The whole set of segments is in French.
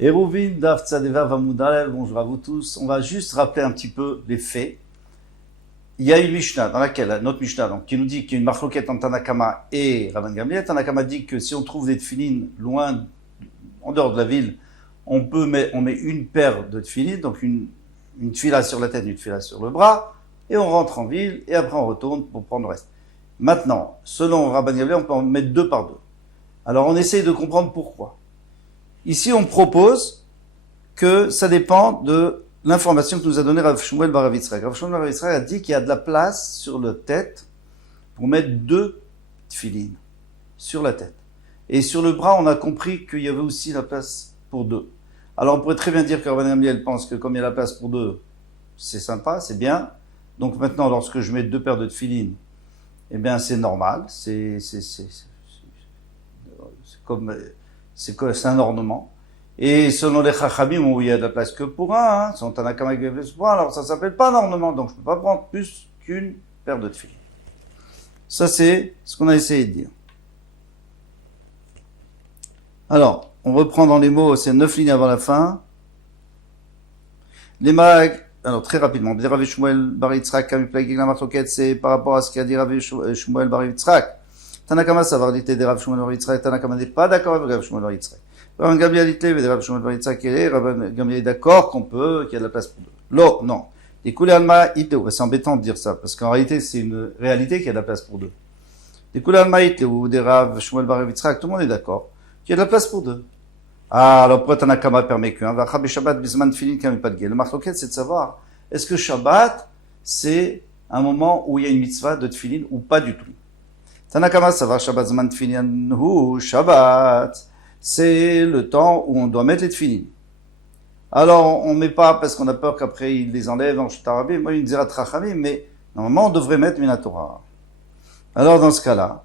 Eruvin Daf Tzadeva Vamudalev, bonjour à vous tous. On va juste rappeler un petit peu les faits. Il y a une Mishnah dans laquelle, notre Mishnah, donc, qui nous dit qu'il y a une marloquette entre Tanakama et Rabban Gamliel. Tanakama dit que si on trouve des tefilines loin, en dehors de la ville, on met une paire de tefilines, donc une tefila sur la tête, une tefila sur le bras, et on rentre en ville, et après on retourne pour prendre le reste. Maintenant, selon Rabban Gamliel, on peut en mettre deux par deux. Alors on essaye de comprendre pourquoi. Ici, on propose que ça dépend de l'information que nous a donnée Rav Shmuel bar Rav Yitzchak. Rav Shmuel bar Rav Yitzchak a dit qu'il y a de la place sur la tête pour mettre deux tefilines sur la tête. Et sur le bras, on a compris qu'il y avait aussi la place pour deux. Alors on pourrait très bien dire que Rabban Gamliel pense que comme il y a la place pour deux, c'est sympa, c'est bien. Donc maintenant, lorsque je mets deux paires de tefilines, eh bien c'est normal, c'est un ornement. Et selon les Chachamim, où il y a de la place que pour un, selon Tanakama il y a de la place pour un, alors ça s'appelle pas un ornement, donc je peux pas prendre plus qu'une paire de tefilines. Ça c'est ce qu'on a essayé de dire. Alors, on reprend dans les mots, c'est 9 lignes avant la fin. Les mag, alors très rapidement, Rav Shmuel bar Yitzchak, c'est par rapport à ce qu'a dit Rav Shmuel bar Yitzchak. Tanakama savoir dit de Rav Shmuel bar Yitzchak, Tanakama n'est pas d'accord avec Rav Shmuel bar Yitzchak. Rabban Gamliel dit de Rav Shmuel bar Yitzchak, Rabban Gamliel est d'accord qu'il y a de la place pour deux. Non. Et Koulé Alma Itleu, c'est embêtant de dire ça, parce qu'en réalité, c'est une réalité qu'il y a de la place pour deux. Et Koulé Alma Itleu, de Rav Shmuel bar Yitzchak, tout le monde est d'accord qu'il y a de la place pour deux. Ah, alors pourquoi Tanakama permet qu'un? Vacha Shabbat bisman tefilin kam pas de gué. Le marloquette, c'est de savoir, est-ce que Shabbat, c'est un moment où il y a une mitzvah de tefilin ou pas du tout? Tanakama savoir Shabbat zman tefilin hu Shabbat. C'est le temps où on doit mettre les tefilin. Alors, on met pas parce qu'on a peur qu'après ils les enlèvent en chutarabé. Moi, il me dira trachamim, mais normalement, on devrait mettre Minatora. Alors, dans ce cas-là,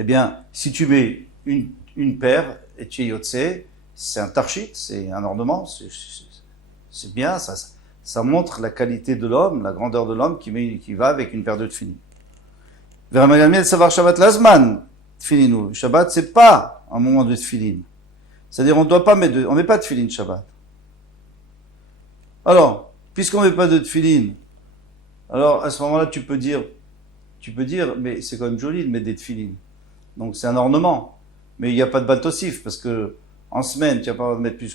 eh bien, si tu mets une paire et tu es yotse, c'est un tarchit, c'est un ornement, c'est bien, ça montre la qualité de l'homme, la grandeur de l'homme qui va avec une paire de tefilin. Vers savoir Shabbat Lazman, tefilinu. Shabbat, c'est pas un moment de tefilin. C'est-à-dire, on met pas de tefilin Shabbat. Alors, puisqu'on met pas de tefilin, alors, à ce moment-là, tu peux dire, mais c'est quand même joli de mettre des tefilin. Donc, c'est un ornement. Mais il n'y a pas de baltosif, parce que, en semaine, tu n'as pas le droit de mettre plus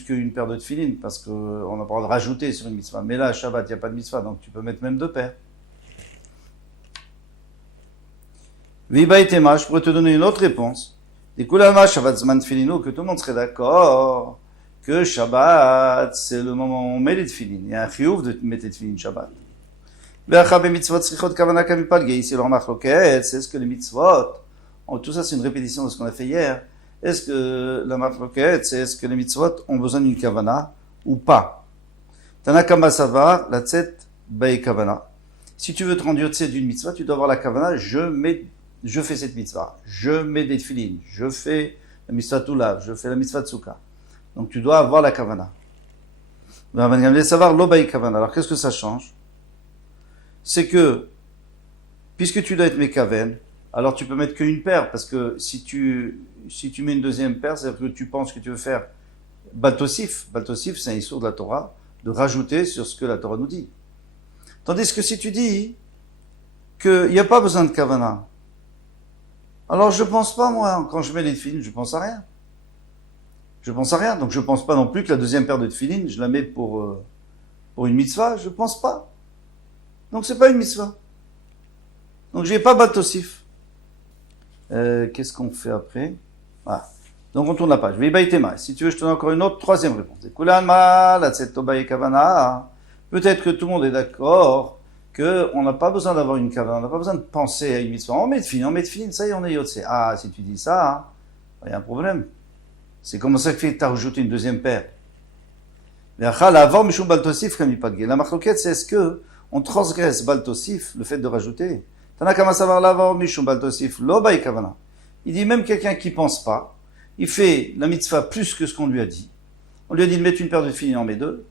qu'une paire de tefilin, parce qu'on n'a pas le droit de rajouter sur une mitzvah. Mais là, Shabbat, il n'y a pas de mitzvah, donc tu peux mettre même deux paires. Vibaïtema, je pourrais te donner une autre réponse. Des Kulama Shabbat Zman Tfilino, que tout le monde serait d'accord que Shabbat, c'est le moment où on met les tefilin. Il y a un chiouf de mettre les tefilin Shabbat. Ve'achabe mitzvot tzrichot kavana kamipalge. Ici, leur marloquette, c'est ce que les mitzvot, tout ça c'est une répétition de ce qu'on a fait hier. Est-ce que la marloquette, c'est est-ce que les mitzvot ont besoin d'une kavana ou pas? Tanakama savar, la tzet bay kavana. Si tu veux te rendre yotse d'une mitzvah, tu dois avoir la kavana, je fais cette mitzvah, je mets des tefilin, je fais la mitzvah toulav, je fais la mitzvah tsuka. Donc tu dois avoir la kavana. Savoir l'obay kavana. Alors qu'est-ce que ça change? C'est que, puisque tu dois être mekaven, alors tu peux mettre qu'une paire, parce que si tu mets une deuxième paire, c'est-à-dire que tu penses que tu veux faire baltosif. Baltosif, c'est un issur de la Torah, de rajouter sur ce que la Torah nous dit. Tandis que si tu dis qu'il n'y a pas besoin de kavana, alors je pense pas, moi, quand je mets les tefilin, je pense à rien. Donc je pense pas non plus que la deuxième paire de tefilin, je la mets pour une mitzvah, je pense pas. Donc c'est pas une mitzvah. Donc j'ai pas baltosif. Qu'est-ce qu'on fait après? Voilà. Donc on tourne la page. Si tu veux, je te donne encore une autre, troisième réponse. Peut-être que tout le monde est d'accord qu'on n'a pas besoin d'avoir une kavana, on n'a pas besoin de penser à une mitzvah. On met de filin, ça y est, on est yotse. Ah, si tu dis ça, il y a un problème. C'est comment ça fait que tu as rajouté une deuxième paire? La marloquette, c'est est-ce que on transgresse baltosif, le fait de rajouter? Il dit même quelqu'un qui pense pas, il fait la mitzvah plus que ce qu'on lui a dit. On lui a dit de mettre une paire de filles, il en met deux.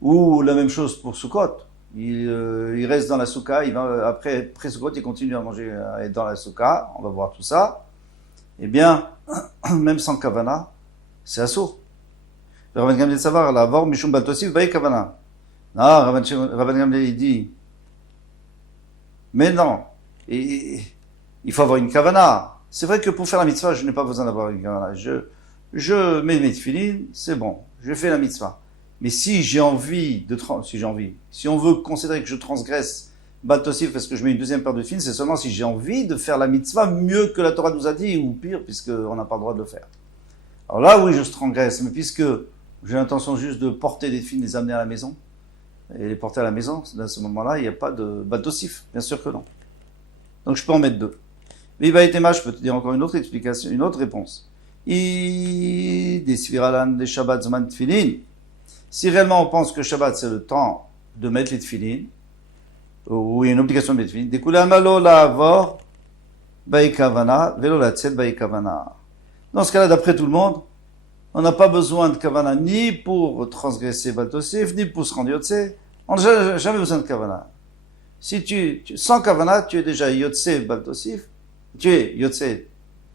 Ou la même chose pour Sukkot. Il reste dans la souka, après Sukkot, il continue à manger dans la souka, on va voir tout ça. eh bien, même sans kavana, c'est assourd. Rabban Gamliel savoir, la vor mishum baltosif baï kavana. Non, Rabban Gamliel, il dit, mais non, il faut avoir une kavana. C'est vrai que pour faire la mitzvah, je n'ai pas besoin d'avoir une kavana. Je mets mes tefilines, c'est bon, je fais la mitzvah. Mais si j'ai envie si on veut considérer que je transgresse baltosif parce que je mets une deuxième paire de tefilines, c'est seulement si j'ai envie de faire la mitzvah mieux que la Torah nous a dit, ou pire, puisqu'on n'a pas le droit de le faire. Alors là, oui, je transgresse, mais puisque j'ai l'intention juste de porter des tefilines, les amener à la maison, et les porter à la maison, à ce moment-là, il n'y a pas de baltosif, bien sûr que non. Donc je peux en mettre deux. Mais je peux te dire encore une autre explication, une autre réponse. Des Shabbat Zman Tfilin. Si réellement on pense que Shabbat c'est le temps de mettre les tefilines, ou il y a une obligation de mettre les tefilines, découlé malo la avor baïkavana, velo la tset baïkavana. Dans ce cas-là, d'après tout le monde, on n'a pas besoin de kavana ni pour transgresser baltosif, ni pour se rendre yotse. On n'a jamais besoin de kavana. Si sans kavana, tu es déjà yotse baltosif, tu es yotse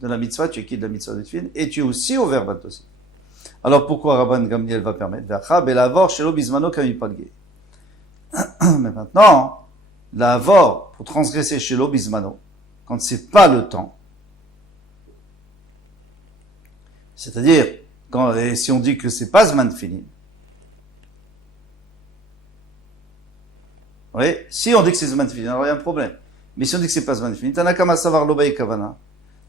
de la mitzvah, tu es quitte de la mitzvah de tefilin, et tu es aussi ouvert baltosif. Alors pourquoi Rabban Gamliel va permettre mais maintenant, la avor, pour transgresser chez l'obismano, quand c'est pas le temps, c'est-à-dire, si on dit que c'est pas Zman Tfilin, oui, si on dit que c'est Zman Tfilin, alors il y a un problème. Mais si on dit que c'est pas Zman Tfilin, Tanakama Savar Lobaï Kavana,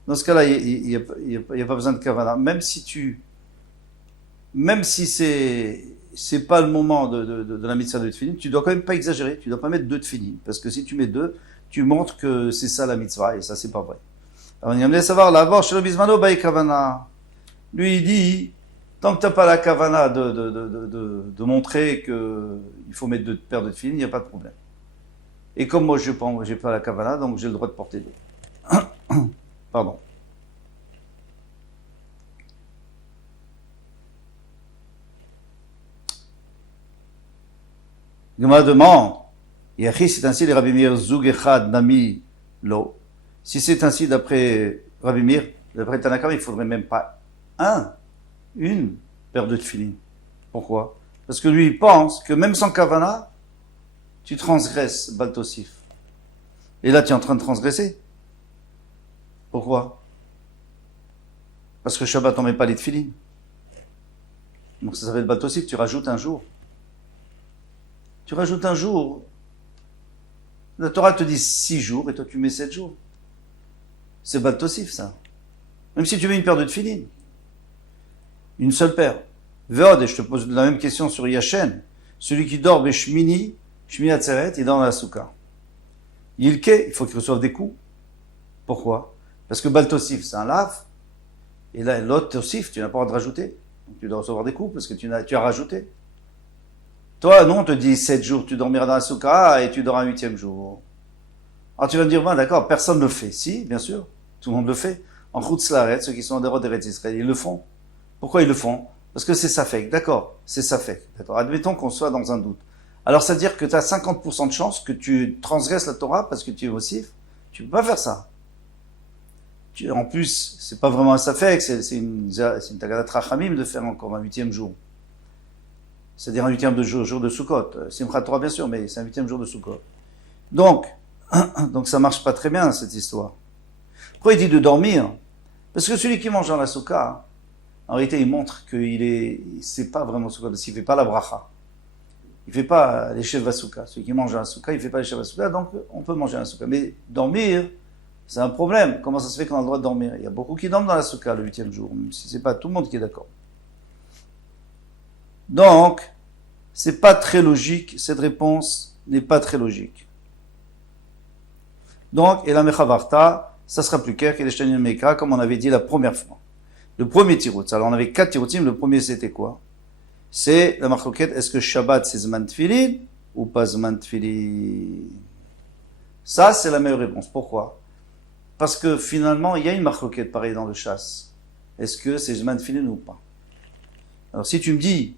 dans ce cas-là, il n'y a pas besoin de Kavana, même si c'est pas le moment de la mitzvah de tefillin, tu dois quand même pas exagérer, tu dois pas mettre deux tefillin, parce que si tu mets deux, tu montres que c'est ça la mitzvah, et ça c'est pas vrai. Alors on aimerait savoir, l'avor, chez le bismano, baï kavana. Lui il dit, tant que t'as pas la kavana de montrer que il faut mettre deux paires de tefillin, il n'y a pas de problème. Et comme moi j'ai pas la kavana, donc j'ai le droit de porter deux. Pardon. Gemara demande, Yachi, c'est ainsi les Rabbi Meir Zug Echad Nami Lo. Si c'est ainsi d'après Rabbi Meir, d'après Tanakam, il ne faudrait même pas une paire de tefillin. Pourquoi? Parce que lui, il pense que même sans kavana, tu transgresses baltosif. Et là, tu es en train de transgresser. Pourquoi? Parce que Shabbat, on ne met pas les tefillin. Donc ça s'appelle baltosif, tu rajoutes un jour. Tu rajoutes un jour. La Torah te dit 6 jours et toi tu mets 7 jours. C'est baltosif ça. Même si tu mets une paire de tefillin. Une seule paire. Veod, et je te pose la même question sur Yachen. Celui qui dort Shmini Atzeret, il dort dans la souka. Yilke, il faut qu'il reçoive des coups. Pourquoi? Parce que baltosif, c'est un lave. Et là, l'autre tosif, tu n'as pas le droit de rajouter. Donc tu dois recevoir des coups parce que tu as rajouté. Toi, non, on te dit 7 jours, tu dormiras dans la soukha et tu dors un 8e jour. Alors tu vas me dire, d'accord, personne ne le fait. Si, bien sûr, tout le monde le fait. En Chutz Laaretz, ceux qui sont en dehors d'Eretz Israël, ils le font. Pourquoi ils le font? Parce que c'est safek, d'accord, c'est safek, d'accord. Admettons qu'on soit dans un doute. Alors ça veut dire que tu as 50% de chance que tu transgresses la Torah parce que tu es ossif. Tu peux pas faire ça. En plus, c'est pas vraiment un safek, c'est une tagadat rachamim de faire encore un 8e jour. C'est-à-dire un 8e jour de Sukkot. Simchat Torah, bien sûr, mais c'est un 8e jour de Sukkot. Donc ça marche pas très bien, cette histoire. Pourquoi il dit de dormir? Parce que celui qui mange dans la Soukha, en réalité, il montre c'est pas vraiment Sukkot, parce qu'il fait pas la bracha. Il fait pas les chefs Soukha. Celui qui mange dans la Soukha, il fait pas les chefs Soukha, donc on peut manger dans la Soukha. Mais dormir, c'est un problème. Comment ça se fait qu'on a le droit de dormir? Il y a beaucoup qui dorment dans la Soukha le 8e jour, même si c'est pas tout le monde qui est d'accord. Donc, c'est pas très logique, cette réponse n'est pas très logique. Donc, et la mechavarta, ça sera plus clair que les Shtanim Mekra, comme on avait dit la première fois. Le premier tirout, alors on avait 4 tiroutim, le premier c'était quoi? C'est la marloquette, est-ce que Shabbat c'est Zman Tfilin ou pas Zman Tfilin? Ça, c'est la meilleure réponse. Pourquoi? Parce que finalement, il y a une marloquette pareille dans le chasse. Est-ce que c'est Zman Tfilin ou pas? Alors si tu me dis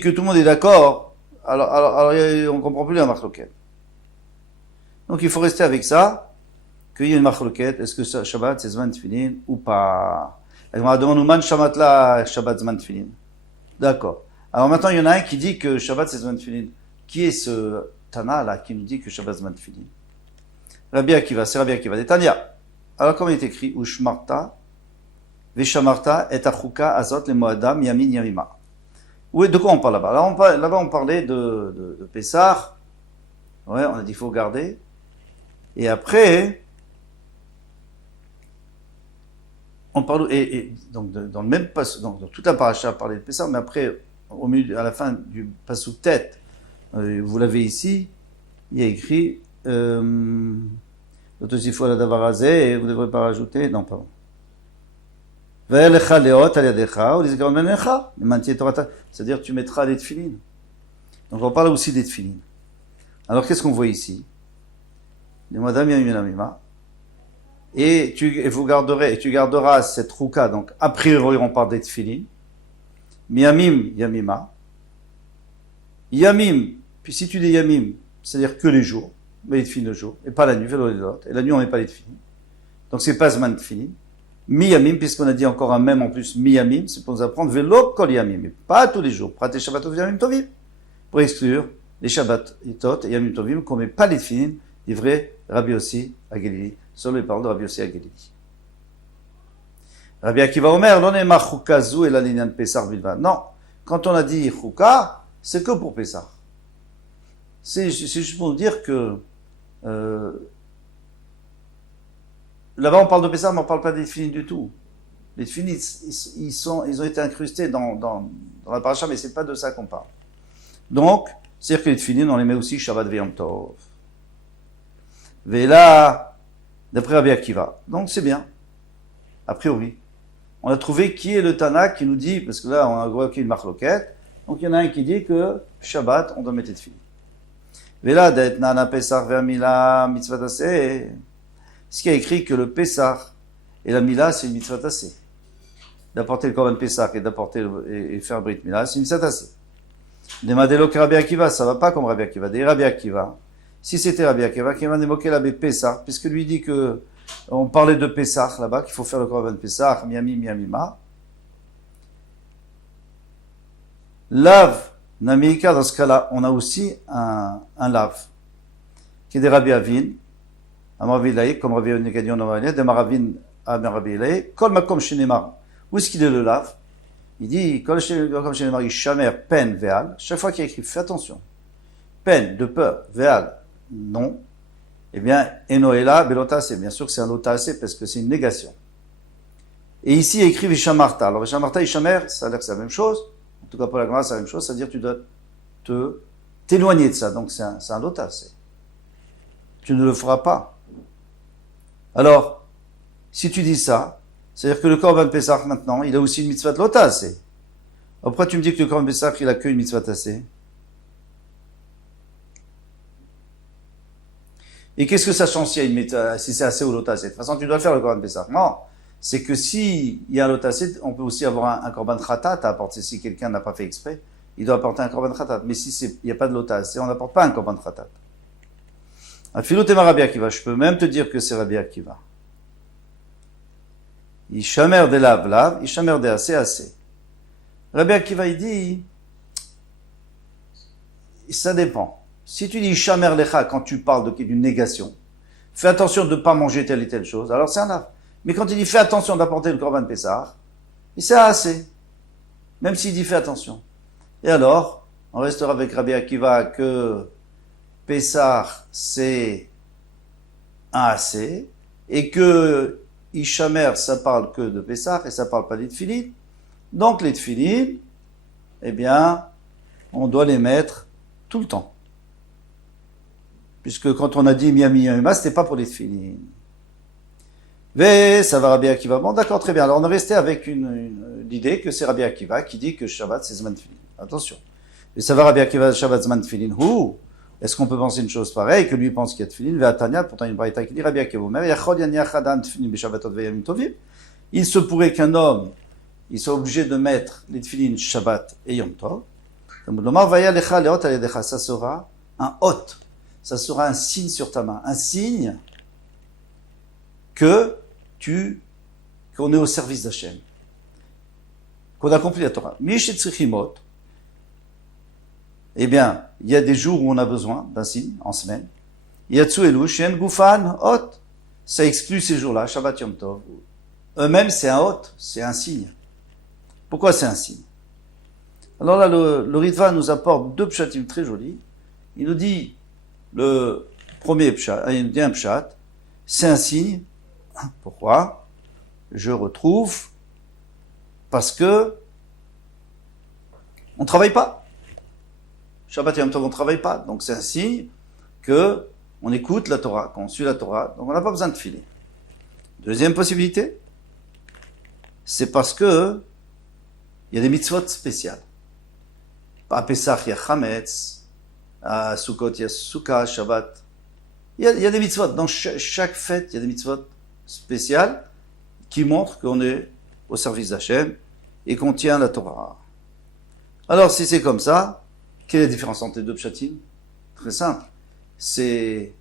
que tout le monde est d'accord, alors on comprend plus la marloquette. Donc il faut rester avec ça, qu'il y a une marloquette, est-ce que Shabbat c'est Zman Tfilin ou pas? Elle m'a demandé, man Shabbat là, Shabbat Zman Tfilin. D'accord. Alors maintenant, il y en a un qui dit que Shabbat c'est Zman Tfilin. Qui est ce Tana là qui nous dit que Shabbat Zman Tfilin? Rabbi Akiva, c'est Rabbi Akiva. Des Tanya. Alors comment il est écrit? Ushmarta, Veshamarta, et Achuka, Azot, les Moadam, Yamin, Yamima. Oui, de quoi on parle là-bas? Alors là-bas, on parlait de Pessah. Ouais, on a dit qu'il faut garder. Et après, on parle, et donc dans le même passage, donc dans toute la paracha, on parlait de Pessah, mais après, au milieu, à la fin du passage tête, vous l'avez ici, il y a écrit, l'autosifo la davarazé, et vous ne devrez pas rajouter, non, pardon. C'est-à-dire tu mettras les tefilines. Donc on parle aussi des tefilines. Alors qu'est-ce qu'on voit ici? Les madame Yamina. Et tu garderas cette rouka. Donc a priori on parle des tefilines. Miyamim Yamima. Yamim, puis si tu dis Yamim, c'est-à-dire que les jours, mais les tefilines le jour, et pas la nuit, et la nuit on n'est pas les tefilines. Donc c'est pas Zman tefilines. Miyamim, puisqu'on a dit encore un même en plus, Miyamim, c'est pour nous apprendre Velo Kol Yamim, pas tous les jours. Praté Shabbatot Yamim Tovim, pour exclure les Shabbatot et Yamim Tovim, qu'on met pas les tefilines, des vrais Rabbi Yossi à Galili, sur les paroles de Rabbi Yossi à Galili. Rabbi Akiva Omer, l'onema Choukazu et la ligne de Pessah Bilvan. Non, quand on a dit Chouka, c'est que pour Pessah. C'est juste pour dire que là-bas, on parle de Pessah, mais on ne parle pas des tefilines du tout. Les tefilines, ils ont été incrustés dans la paracha, mais ce n'est pas de ça qu'on parle. Donc, c'est-à-dire que les tefilines, on les met aussi Shabbat V'Yom Tov. Vela, d'après Rabbi Akiva. Donc, c'est bien. A priori. On a trouvé qui est le Tana qui nous dit, parce que là, on a vu qu'il y a une marloquette. Donc, il y en a un qui dit que Shabbat, on doit mettre les tefilines. Vela, d'Etnana Pesach Ve'amila Mitzvah Taseh. Ce qui a écrit que le Pessah et la Mila, c'est une mitzvah tassée. D'apporter le Korban Pessah et d'apporter et faire Brit Mila, c'est une mitzvah tassée. Des Madelo que Rabbi Akiva, ça va pas comme Rabbi Akiva. Des Rabbi Akiva. Si c'était Rabbi Akiva, qui m'a évoqué l'abbé Pessah, puisque lui dit que, on parlait de Pessah là-bas, qu'il faut faire le Korban Pessah, Miyamima. Lave, Namika, dans ce cas-là, on a aussi un lave, qui est des Rabbi Avin, comme Rabbi Negadion Novalia, de Maravin à Rabbi Ilaï, Kol Makom Shenemar. Où est-ce qu'il est le lave? Il dit, Kol Makom Shenemar, Ishamer, peine, Veal. Chaque fois qu'il y a écrit, fais attention. Peine, de peur, Veal, non. Eh bien, Enoela, Belotase, bien sûr que c'est un lotase parce que c'est une négation. Et ici, il y a écrit Vishamarta. Alors, Vishamarta, Ishamer, ça a l'air que c'est la même chose. En tout cas, pour la Gemara, c'est la même chose. C'est-à-dire que tu dois t'éloigner de ça. Donc, c'est un lotase. Tu ne le feras pas. Alors, si tu dis ça, c'est-à-dire que le Korban Pessah maintenant, il a aussi une mitzvah de l'otase. Pourquoi tu me dis que le Korban Pessah, il a qu'une mitzvah tassée? Et qu'est-ce que ça change si c'est assez ou l'otase? De toute façon, tu dois le faire le Korban Pessah. Non, c'est que si il y a l'otase, on peut aussi avoir un Korban Khatat à apporter. Si quelqu'un n'a pas fait exprès, il doit apporter un Korban Khatat. Mais si il n'y a pas de l'otase, on n'apporte pas un Korban Khatat. Afilou tema Rabbi Akiva, je peux même te dire que c'est Rabbi Akiva. Ishamer de lav, Ishamer de assez. Rabbi Akiva, il dit, ça dépend. Si tu dis Ishamer lecha quand tu parles d'une négation, fais attention de ne pas manger telle et telle chose, alors c'est un lav. Mais quand il dit fais attention d'apporter le Korban Pessah, c'est assez. Même s'il dit fais attention. Et alors, on restera avec Rabbi Akiva que Pessah, c'est un assez, et que Ishamer, ça parle que de Pessah, et ça parle pas des tefilines. Donc les tefilines, eh bien, on doit les mettre tout le temps. Puisque quand on a dit Miyamima, c'était pas pour les tefilines. Mais ça va Rabbi Akiva. Bon, d'accord, très bien. Alors on est resté avec l'idée que c'est Rabbi Akiva qui dit que Shabbat, c'est Zman Tefilin. Attention. Et ça va Rabbi Akiva, Shabbat, Zman Tefilin. Est-ce qu'on peut penser une chose pareille, que lui pense qu'il y a Tefilin, Ve'atanya, pourtant il y a une braïta qui dit Rabbi Akiva Omer, Yachod yan yachadan Tefilin b'Shabbatot ve'yamim tovim. Il se pourrait qu'un homme, il soit obligé de mettre les Tefilin Shabbat et Yom Tov. Ça sera un hôte. Ça sera un signe sur ta main. Un signe qu'on est au service d'Hachem, qu'on accomplit la Torah. Mish tzrichimot, eh bien, il y a des jours où on a besoin d'un signe, en semaine. Yatsu elu shen gufan hot. Ça exclut ces jours-là, Shabbat Yom Tov. Eux-mêmes, c'est un hot, c'est un signe. Pourquoi c'est un signe? Alors là, le Ritva nous apporte deux pshatim très jolis. Il nous dit, le premier pshat, il nous dit un pshat, c'est un signe. Pourquoi? Je retrouve, parce que on travaille pas. Shabbat Yom Tov, on travaille pas. Donc c'est un signe que on écoute la Torah, qu'on suit la Torah, donc on n'a pas besoin de filer. Deuxième possibilité, c'est parce que il y a des mitzvot spéciales. À Pesach, il y a Chametz, à Sukkot, il y a Sukkah, Shabbat. Il y a des mitzvot. Dans chaque fête, il y a des mitzvot spéciales qui montrent qu'on est au service d'Hachem et qu'on tient la Torah. Alors, si c'est comme ça, quelle est la différence entre les deux pshatim? Très simple. C'est,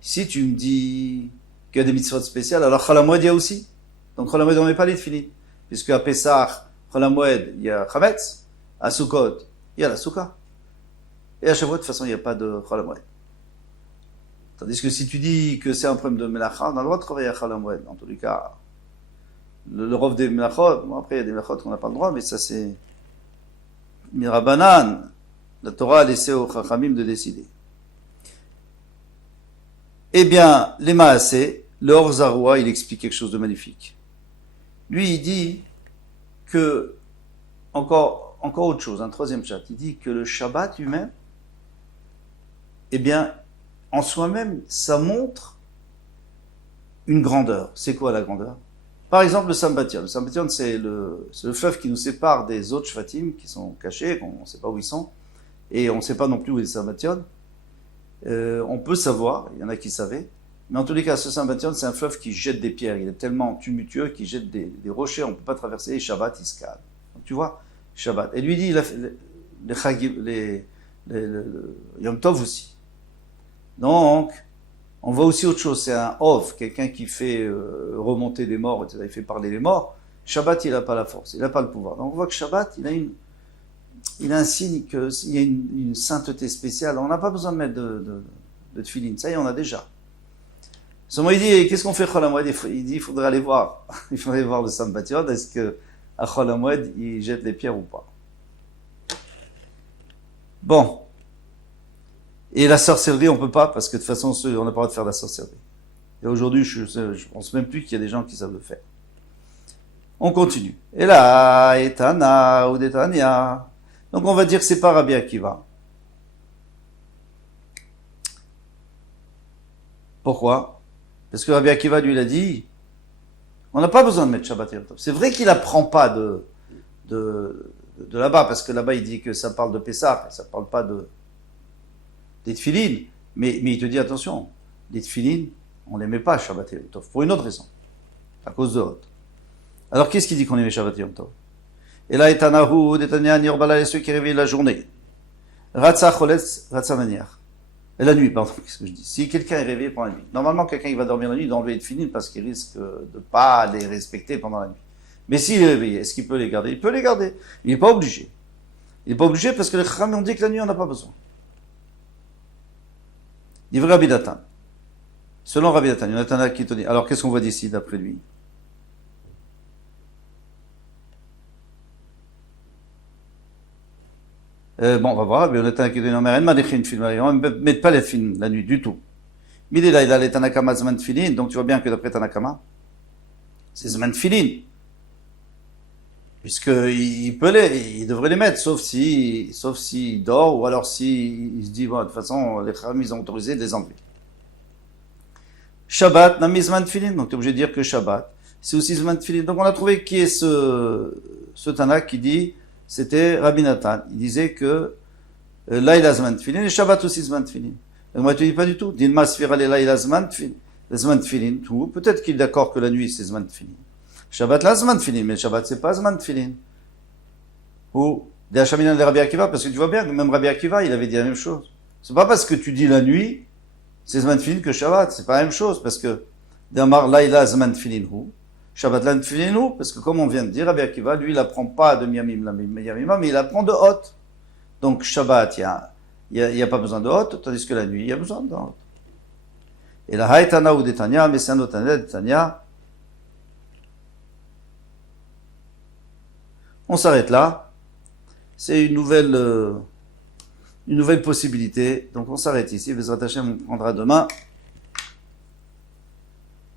si tu me dis qu'il y a des mitzvot spéciales, alors Chol HaMoed, il y a aussi. Donc Chol HaMoed, on met pas les tefillin. Puisque à Pesach, Chol HaMoed, il y a Chametz. À Sukkot, il y a la Sukkah. Et à Shavuot, de toute façon, il n'y a pas de Chol HaMoed. Tandis que si tu dis que c'est un problème de Melacha, on a le droit de travailler à Chol HaMoed. En tous les cas, le rov des Melachot, bon, après il y a des Melachot qu'on n'a pas le droit, mais ça c'est Mirabanan. La Torah a laissé aux Chachamim de décider. Eh bien, les Maaseh, le Or Zarua, il explique quelque chose de magnifique. Lui, il dit que, encore autre chose, un troisième chat, il dit que le Shabbat lui-même, eh bien, en soi-même, ça montre une grandeur. C'est quoi la grandeur? Par exemple, le Sambatyon. Le Sambatyon, c'est le fleuve qui nous sépare des autres Shvatim qui sont cachés, on ne sait pas où ils sont, et on ne sait pas non plus où est le Sambatyon. On peut savoir, il y en a qui savaient, mais en tous les cas, ce Sambatyon, c'est un fleuve qui jette des pierres. Il est tellement tumultueux qu'il jette des rochers, on ne peut pas traverser, et Shabbat, il se calme. Donc, tu vois, Shabbat. Et lui dit, les Yom Tov aussi. Donc, on voit aussi autre chose, c'est un Ov, quelqu'un qui fait remonter des morts, etc. Il fait parler les morts. Shabbat, il n'a pas la force, il n'a pas le pouvoir. Donc on voit que Shabbat, il a un signe qu'il y a une sainteté spéciale. On n'a pas besoin de mettre de tefillin, ça y est, on a déjà. Seulement il dit, qu'est-ce qu'on fait Chol HaMoed? Il dit, il faudrait aller voir. Il faudrait voir le Sambatyon, est-ce que à Chol HaMoed, il jette les pierres ou pas? Bon. Et la sorcellerie, on peut pas, parce que de toute façon, on n'a pas le droit de faire de la sorcellerie. Et aujourd'hui, je pense même plus qu'il y a des gens qui savent le faire. On continue. Et là, Etana ou Detania. Donc on va dire que c'est pas Rabbi Akiva. Pourquoi? Parce que Rabbi Akiva, lui, il a dit, on n'a pas besoin de mettre Shabbat Yom Tov. C'est vrai qu'il apprend pas de là-bas, parce que là-bas, il dit que ça parle de Pessah, ça parle pas des tefillin, mais il te dit attention, les tefillin, on les met pas à Shabbat Yom Tov, pour une autre raison, à cause de Hot. Alors qu'est-ce qu'il dit qu'on les met Shabbat Yom Tov? Et là, Etanahu, Detania, Nirbala, ceux qui réveillent la journée. Ratsa Choletz, Ratsa Maniach. Et la nuit, pardon, qu'est-ce que je dis? Si quelqu'un est réveillé pendant la nuit, normalement, quelqu'un qui va dormir la nuit, il doit enlever les tefillin parce qu'il risque de pas les respecter pendant la nuit. Mais s'il est réveillé, est-ce qu'il peut les garder? Il peut les garder. Il n'est pas obligé. Il n'est pas obligé parce que les Chachamim ont dit que la nuit, on n'a pas besoin. Il veut Rabbi Natan. Selon Rabbi Natan, il y en a un qui te dit. Alors qu'est-ce qu'on voit d'ici d'après lui? Bon, on va voir. Rabbi Natan qui te dit non, mais on ne met pas les films la nuit du tout. Mais il a les Tanakama Zman Tfilin, donc tu vois bien que d'après Tanakama, c'est Zman Tfilin. Puisqu'il il devrait les mettre, sauf s'il dort, ou alors s'il se dit, bon, de toute façon, les Chachamim, ils ont autorisé de les enlever. Shabbat, Nami Zman Tfilin, donc tu es obligé de dire que Shabbat, c'est aussi Zman Tfilin. Donc on a trouvé qui est ce Tanak qui dit, c'était Rabbi Natan. Il disait que là il a Zman Tfilin, et Shabbat aussi Zman Tfilin. Et moi tu dis pas du tout. Dilma Sfira là il a Zman Tfilin, tout. Peut-être qu'il est d'accord que la nuit c'est Zman Tfilin. Shabbat là, Zman Tfilin, mais Shabbat c'est pas Zman Tfilin. Ou des Hachaminan de Rabbi Akiva, parce que tu vois bien que même Rabbi Akiva, il avait dit la même chose. C'est pas parce que tu dis la nuit, c'est Zman Tfilin que Shabbat, c'est pas la même chose, parce que D'Amar Laïla Zman Tfilinhu. Shabbat Lan Tfilinhu, parce que comme on vient de dire, Rabbi Akiva, lui, il apprend pas de Miyamim la Yamima, mais il apprend de Hot. Donc Shabbat, il y a pas besoin de Hot, tandis que la nuit, il y a besoin de Hot. Et la Haïtana ou Detania, mais c'est un autre Detania. On s'arrête là. C'est une nouvelle possibilité. Donc on s'arrête ici. Bezrat Hashem, on prendra demain.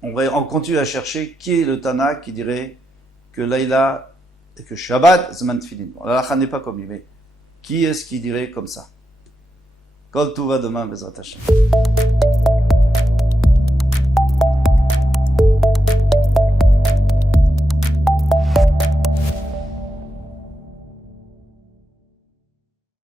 On continue à chercher qui est le Tana qui dirait que Laïla et que Shabbat, Zman Tfilin. Bon, la lacha n'est pas comme lui, mais qui est-ce qui dirait comme ça? Kol Tuva demain, Bezrat Hashem.